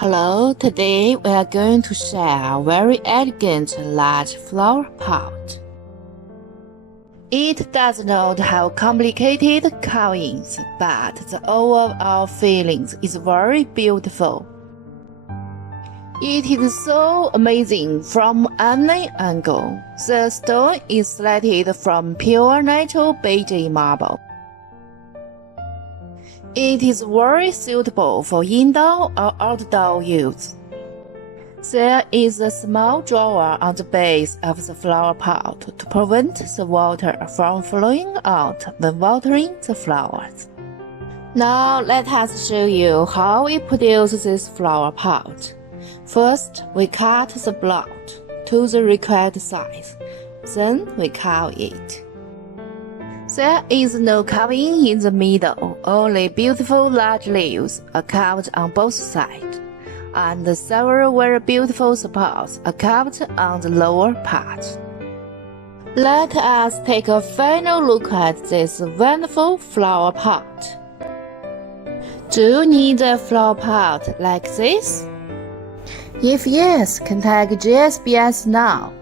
Hello, today we are going to share a very elegant large flower pot. It does not have complicated carvings, but the overall feeling is very beautiful. It is so amazing from any angle. The stone is selected from pure natural beige marble. It is very suitable for indoor or outdoor use. There is a small drawer on the base of the flower pot to prevent the water from flowing out when watering the flowers. Now let us show you how we produce this flower pot. First, we cut the block to the required size. Then we carve it. There is no carving in the middle, only beautiful large leaves are carved on both sides, and several very beautiful supports are carved on the lower part. Let us take a final look at this wonderful flower pot. Do you need a flower pot like this? If yes, contact JSBS now.